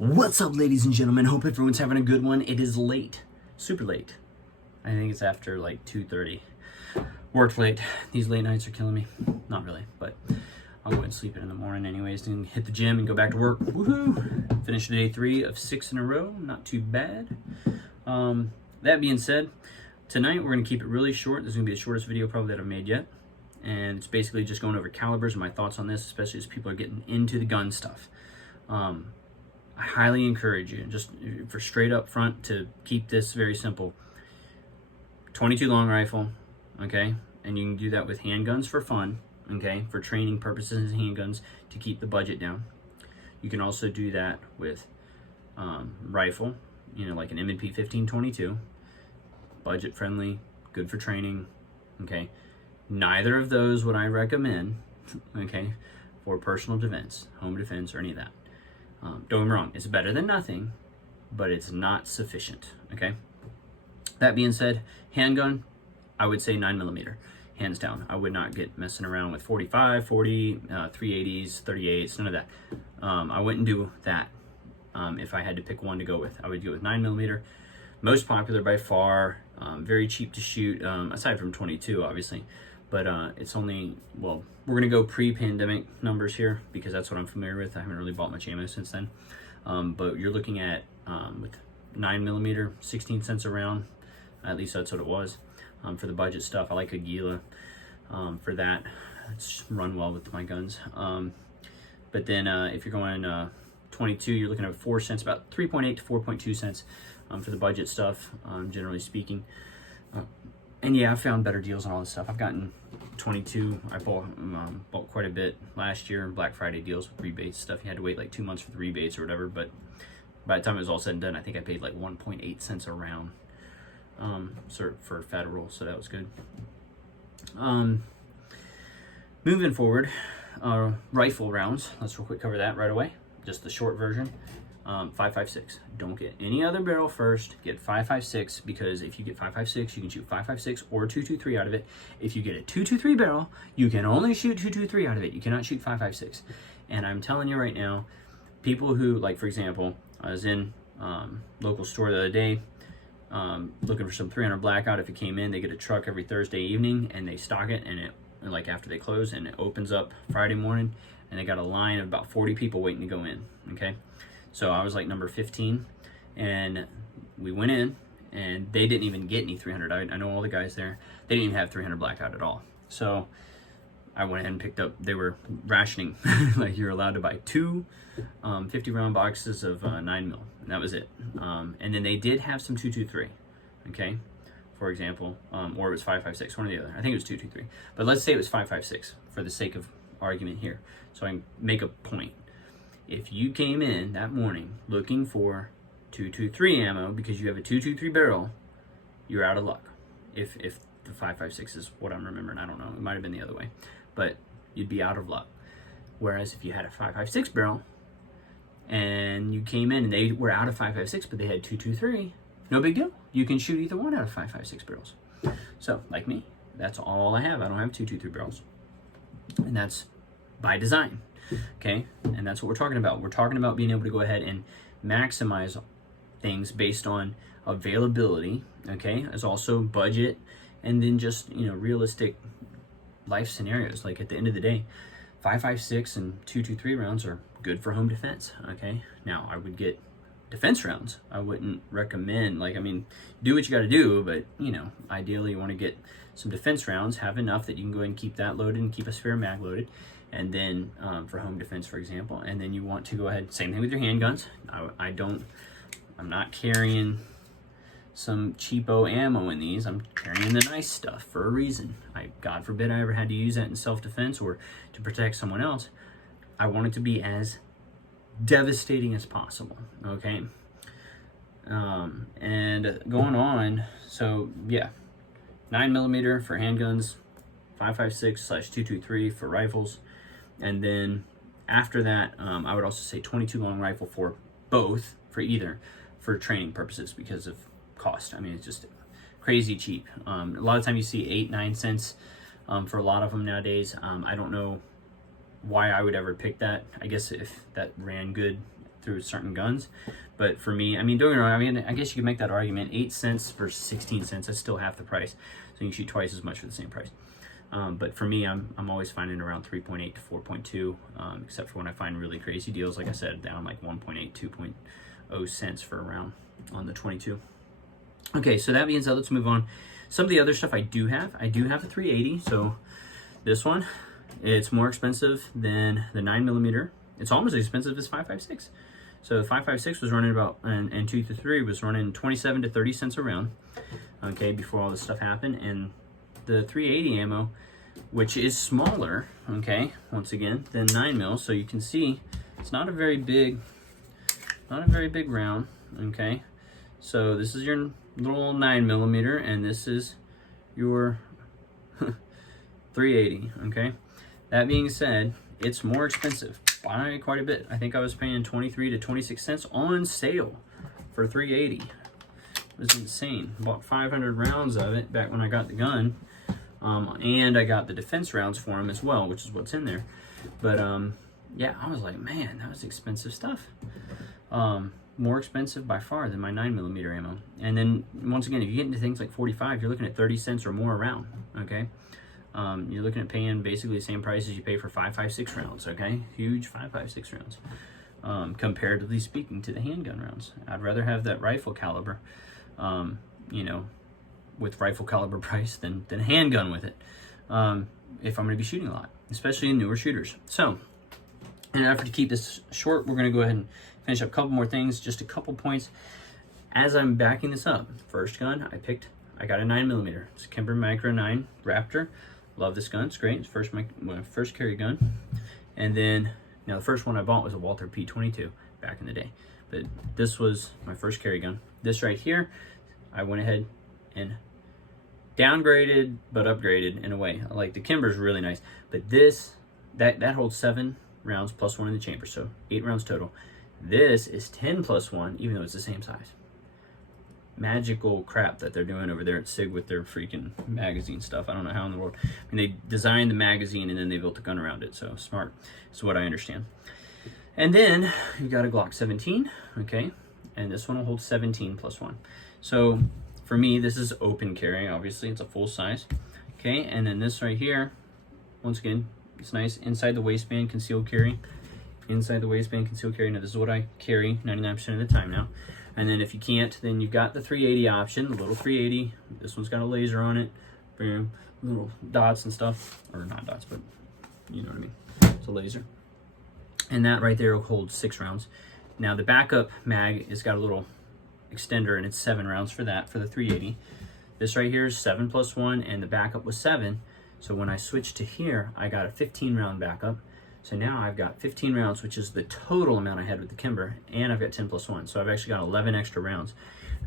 What's up, ladies and gentlemen? Hope everyone's having a good one. It is late, super late. I think it's after like 2:30. Worked late. These late nights are killing me. Not really, but I'll go ahead and sleep in the morning anyways, and hit the gym and go back to work. Woohoo! Finished day 3 of 6 in a row. Not too bad. That being said, tonight we're gonna keep it really short. This is gonna be the shortest video probably that I've made yet, and it's basically just going over calibers and my thoughts on this, especially as people are getting into the gun stuff. I highly encourage you, just for straight up front, to keep this very simple. 22 long rifle, okay? And you can do that with handguns for fun, okay? For training purposes and handguns to keep the budget down. You can also do that with rifle, like an M&P 1522. Budget friendly, good for training, okay? Neither of those would I recommend, okay, for personal defense, home defense, or any of that. Don't get me wrong, it's better than nothing, but it's not sufficient, okay? That being said, handgun, I would say 9mm, hands down. I would not get messing around with 45, 40, 380s, 38s, none of that. I wouldn't do that if I had to pick one to go with. I would go with 9mm, most popular by far, very cheap to shoot, aside from 22, obviously. But it's only, well, we're going to go pre-pandemic numbers here because that's what I'm familiar with. I haven't really bought much ammo since then. But you're looking at, with 9mm, 16 cents a round. At least that's what it was. For the budget stuff, I like Aguila for that. It's run well with my guns. But then if you're going 22, you're looking at 4 cents, about 3.8 to 4.2 cents for the budget stuff, generally speaking. And yeah, I've found better deals on all this stuff. I've gotten 22. I bought quite a bit last year in Black Friday deals with rebates stuff. You had to wait like 2 months for the rebates or whatever. But by the time it was all said and done, I think I paid like 1.8 cents a round for federal. So that was good. Moving forward, rifle rounds. Let's real quick cover that right away. Just the short version. 5.56. Don't get any other barrel first. Get 5.56 because if you get 5.56, you can shoot 5.56 or 2.23 out of it. If you get a 2.23 barrel, you can only shoot 2.23 out of it. You cannot shoot 5.56. And I'm telling you right now, people who, like, for example, I was in local store the other day looking for some 300 blackout. If it came in, they get a truck every Thursday evening and they stock it, and it, like, after they close, and it opens up Friday morning, and they got a line of about 40 people waiting to go in. Okay. So I was like number 15, and we went in, and they didn't even get any 300. I know all the guys there. They didn't even have 300 blackout at all. So I went ahead and picked up, they were rationing. Like, you're allowed to buy 2 50-round boxes of 9mm, and that was it. And then they did have some 2.23, okay, for example, or it was 5.56, one or the other. I think it was 2.23, but let's say it was 5.56 for the sake of argument here, so I can make a point. If you came in that morning looking for 2.23 ammo because you have a 2.23 barrel, you're out of luck. If the 5.56 is what I'm remembering, I don't know. It might have been the other way, but you'd be out of luck. Whereas if you had a 5.56 barrel and you came in and they were out of 5.56, but they had 2.23, no big deal. You can shoot either one out of 5.56 barrels. So, like me, that's all I have. I don't have 2.23 barrels, and that's by design. Okay, and that's what we're talking about. We're talking about being able to go ahead and maximize things based on availability, okay, as also budget, and then just, realistic life scenarios. Like, at the end of the day, 5.56 and 2.23 rounds are good for home defense, okay? Now, I would get defense rounds. I wouldn't recommend, do what you got to do, but, ideally you want to get some defense rounds, have enough that you can go ahead and keep that loaded and keep a spare mag loaded. And then for home defense, for example, and then you want to go ahead, same thing with your handguns. I'm not carrying some cheapo ammo in these. I'm carrying the nice stuff for a reason. God forbid I ever had to use that in self-defense or to protect someone else. I want it to be as devastating as possible, okay? And going on, so yeah, 9mm for handguns, 5.56/2.23 for rifles. And then after that, I would also say 22 long rifle for both, for either, for training purposes because of cost. I mean, it's just crazy cheap. A lot of time you see 8-9 cents for a lot of them nowadays. I don't know why I would ever pick that. I guess if that ran good through certain guns. But for me, I mean, don't get me wrong, I mean, I guess you could make that argument. 8 cents versus 16 cents, that's still half the price. So you can shoot twice as much for the same price. But for me, I'm always finding around 3.8 to 4.2, except for when I find really crazy deals, like I said, down like 1.8, 2.0 cents for a round on the 22. Okay, so that being said, let's move on. Some of the other stuff I do have a 380. So this one, it's more expensive than the 9mm. It's almost as expensive as 5.56. So 5.56 was running about, and 223 was running 27 to 30 cents a round. Okay, before all this stuff happened. And the 380 ammo, which is smaller, okay, once again, than 9mm. So you can see it's not a very big round, okay. So this is your little 9mm, and this is your 380, okay. That being said, it's more expensive by quite a bit. I think I was paying 23 to 26 cents on sale for 380. It was insane. Bought 500 rounds of it back when I got the gun, and I got the defense rounds for them as well, which is what's in there. But yeah, I was like, man, that was expensive stuff. More expensive by far than my 9mm ammo. And then once again, if you get into things like 45, you're looking at 30 cents or more a round, okay. You're looking at paying basically the same price as you pay for 5.56 rounds, okay? Huge 5.56 rounds, comparatively speaking to the handgun rounds. I'd rather have that rifle caliber, you know, with rifle caliber price than handgun with it, if I'm going to be shooting a lot, especially in newer shooters. So, in an effort to keep this short, we're going to go ahead and finish up a couple more things, just a couple points. As I'm backing this up, first gun I got a 9mm. It's a Kimber Micro 9 Raptor. Love this gun, it's great. It's my first carry gun. And then, now the first one I bought was a Walther P22 back in the day. But this was my first carry gun. This right here, I went ahead and downgraded, but upgraded in a way. Like the Kimber's really nice. But this, that holds 7 rounds plus 1 in the chamber, so 8 rounds total. This is 10 plus 1, even though it's the same size. Magical crap that they're doing over there at SIG with their freaking magazine stuff. I don't know how in the world. I mean, they designed the magazine and then they built a gun around it, so smart is what I understand. And then you got a Glock 17, okay, and this one will hold 17 plus 1. So for me, this is open carry, obviously. It's a full size, okay, and then this right here, once again, it's nice. Inside the waistband, concealed carry. Inside the waistband, concealed carry. Now, this is what I carry 99% of the time now. And then if you can't, then you've got the 380 option, the little 380. This one's got a laser on it. Boom. Little dots and stuff. Or not dots, but you know what I mean. It's a laser. And that right there will hold 6 rounds. Now, the backup mag has got a little extender, and it's 7 rounds for that, for the 380. This right here is 7 plus 1, and the backup was 7. So when I switched to here, I got a 15 round backup. So now I've got 15 rounds, which is the total amount I had with the Kimber, and I've got 10 plus 1. So I've actually got 11 extra rounds.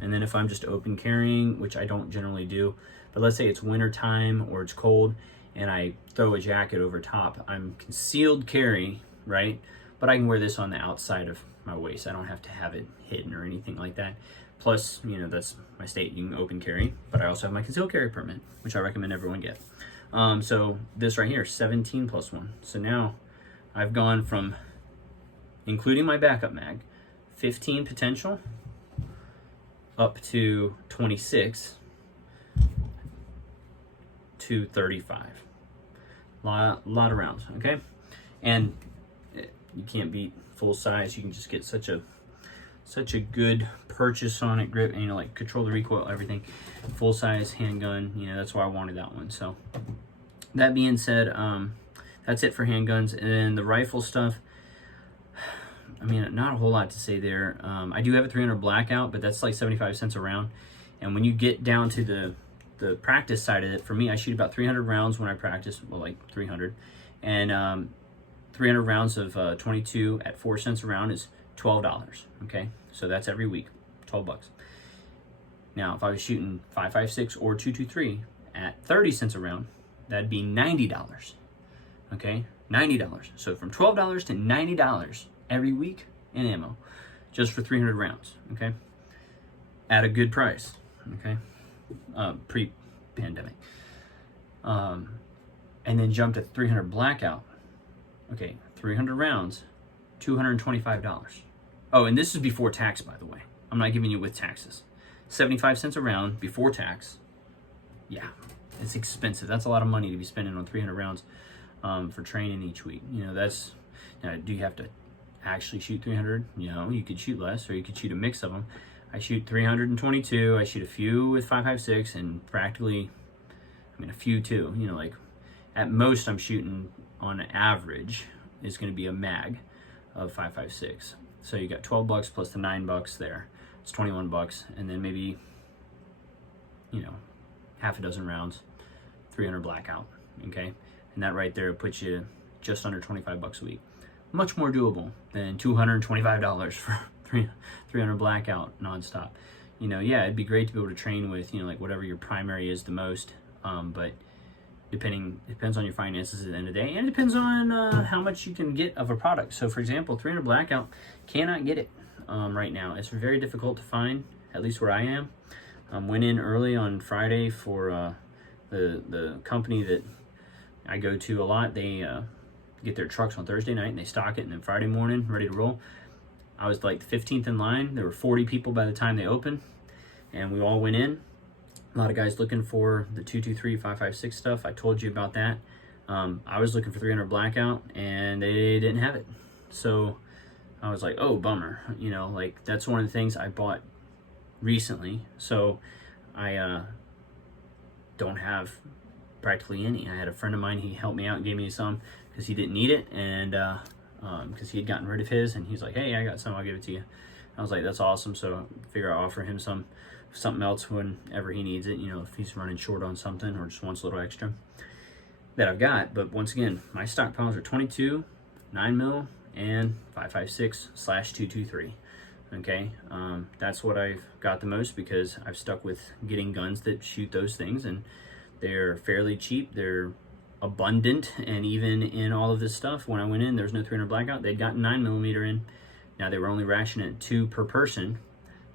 And then if I'm just open carrying, which I don't generally do, but let's say it's winter time or it's cold and I throw a jacket over top, I'm concealed carry, right? But I can wear this on the outside of my waist. I don't have to have it hidden or anything like that. Plus, you know, that's my state. You can open carry, but I also have my concealed carry permit, which I recommend everyone get. So this right here, 17 plus 1. So now I've gone from, including my backup mag, 15 potential up to 26 to 35. Lot of rounds, okay? And you can't beat full size. You can just get such a good purchase on it, grip, and you know, like control the recoil, everything. Full size handgun, you know, that's why I wanted that one. So that being said, that's it for handguns. And then the rifle stuff, I mean, not a whole lot to say there. I do have a 300 Blackout, but that's like 75 cents a round. And when you get down to the practice side of it, for me, I shoot about 300 rounds when I practice, well, like 300. And 300 rounds of 22 at 4 cents a round is $12, okay? So that's every week, 12 bucks. Now, if I was shooting 5.56 or 223 at 30 cents a round, that'd be $90. Okay, $90. So from $12 to $90 every week in ammo, just for 300 rounds. Okay, at a good price. Okay, pre-pandemic. And then jump to 300 Blackout. Okay, 300 rounds, $225. Oh, and this is before tax, by the way. I'm not giving you with taxes. 75 cents a round before tax. Yeah, it's expensive. That's a lot of money to be spending on 300 rounds for training each week. You know, that's, now, do you have to actually shoot 300? You know, you could shoot less, or you could shoot a mix of them. I shoot 322. I shoot a few with 5.56, and practically, I mean, a few too. You know, like at most I'm shooting on average is going to be a mag of 5.56. So you got $12 plus the $9 there. It's $21, and then maybe, you know, half a dozen rounds, 300 blackout. Okay, and that right there puts you just under $25 a week. Much more doable than $225 for 300 blackout nonstop. You know, yeah, it'd be great to be able to train with, you know, like whatever your primary is the most, but it depends on your finances at the end of the day, and it depends on how much you can get of a product. So for example, 300 blackout, cannot get it right now. It's very difficult to find, at least where I am. Went in early on Friday for the company that I go to a lot. They get their trucks on Thursday night and they stock it, and then Friday morning ready to roll. I was like 15th in line. There were 40 people by the time they opened, and we all went in. A lot of guys looking for the 223, 5.56 stuff. I told you about that. I was looking for 300 blackout, and they didn't have it. So I was like, oh, bummer. You know, like that's one of the things I bought recently. So I don't have practically any. I had a friend of mine, he helped me out and gave me some because he didn't need it, and because he had gotten rid of his, and he's like, hey, I got some, I'll give it to you. I was like, that's awesome. So I figure I'll offer him something else whenever he needs it, you know, if he's running short on something or just wants a little extra that I've got. But once again, my stockpiles are 22, 9mm, and 5.56/223. Okay, that's what I've got the most because I've stuck with getting guns that shoot those things, and they're fairly cheap, they're abundant, and even in all of this stuff, when I went in, there was no 300 blackout. They'd gotten 9mm in. Now they were only rationing it 2 per person,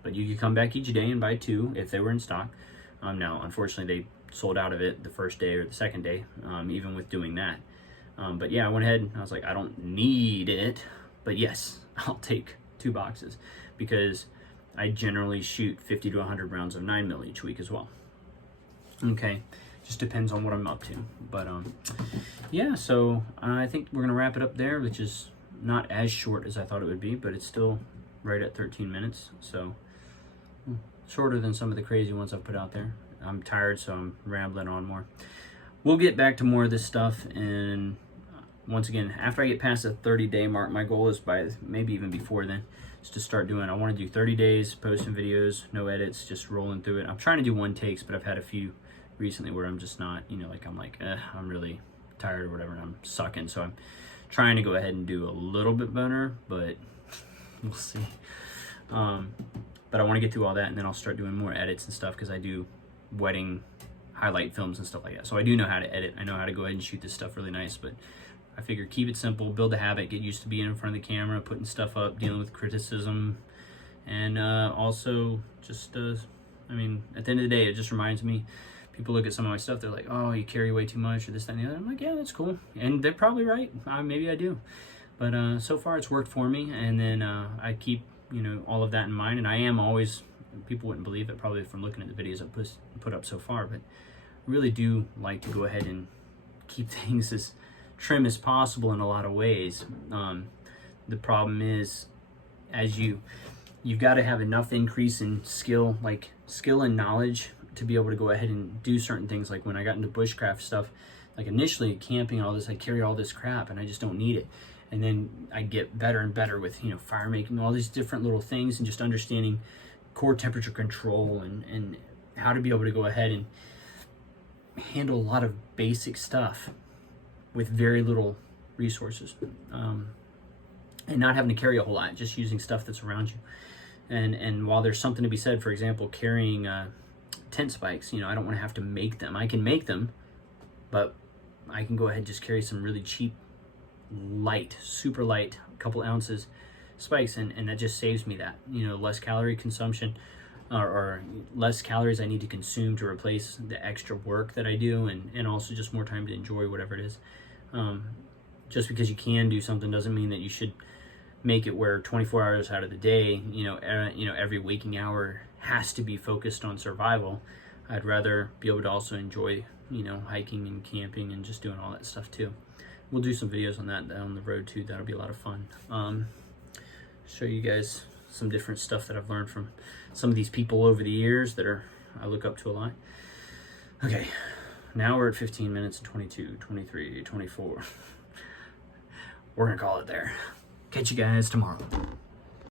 but you could come back each day and buy 2 if they were in stock. Now, unfortunately, they sold out of it the first day or the second day, even with doing that. But yeah, I went ahead and I was like, I don't need it, but yes, I'll take 2 boxes because I generally shoot 50 to 100 rounds of 9mm each week as well. Okay, just depends on what I'm up to. But yeah, so I think we're gonna wrap it up there, which is not as short as I thought it would be, but it's still right at 13 minutes. So shorter than some of the crazy ones I've put out there. I'm tired, so I'm rambling on more. We'll get back to more of this stuff, and once again, after I get past the 30-day mark, my goal is by maybe even before then, is to start doing, I want to do 30 days, posting videos, no edits, just rolling through it. I'm trying to do 1 takes, but I've had a few recently where I'm just not, you know, like I'm really tired or whatever, and I'm sucking. So I'm trying to go ahead and do a little bit better, but we'll see. But I want to get through all that, and then I'll start doing more edits and stuff because I do wedding highlight films and stuff like that. So I do know how to edit. I know how to go ahead and shoot this stuff really nice, but I figure keep it simple, build a habit, get used to being in front of the camera, putting stuff up, dealing with criticism, and also just, I mean, at the end of the day, it just reminds me, people look at some of my stuff, they're like, oh, you carry way too much or this, that, and the other. I'm like, yeah, that's cool. And they're probably right. Maybe I do. But so far it's worked for me, and then I keep, you know, all of that in mind, and I am always, people wouldn't believe it probably from looking at the videos I've put up so far, but I really do like to go ahead and keep things as trim as possible in a lot of ways. The problem is, as you've got to have enough increase in skill and knowledge to be able to go ahead and do certain things. Like when I got into bushcraft stuff, like initially camping, all this, I carry all this crap and I just don't need it. And then I get better and better with, you know, fire making, all these different little things, and just understanding core temperature control and how to be able to go ahead and handle a lot of basic stuff with very little resources, and not having to carry a whole lot, just using stuff that's around you. And while there's something to be said, for example, carrying tent spikes, you know, I don't want to have to make them. I can make them, but I can go ahead and just carry some really cheap, light, super light, couple ounces spikes, and that just saves me that, you know, less calorie consumption, or less calories I need to consume to replace the extra work that I do, and also just more time to enjoy whatever it is. Just because you can do something doesn't mean that you should make it where 24 hours out of the day, every waking hour has to be focused on survival. I'd rather be able to also enjoy, hiking and camping and just doing all that stuff too. We'll do some videos on that down the road too. That'll be a lot of fun. Show you guys some different stuff that I've learned from some of these people over the years that I look up to a lot. Okay, now we're at 15 minutes and 22, 23, 24. We're gonna call it there. Catch you guys tomorrow.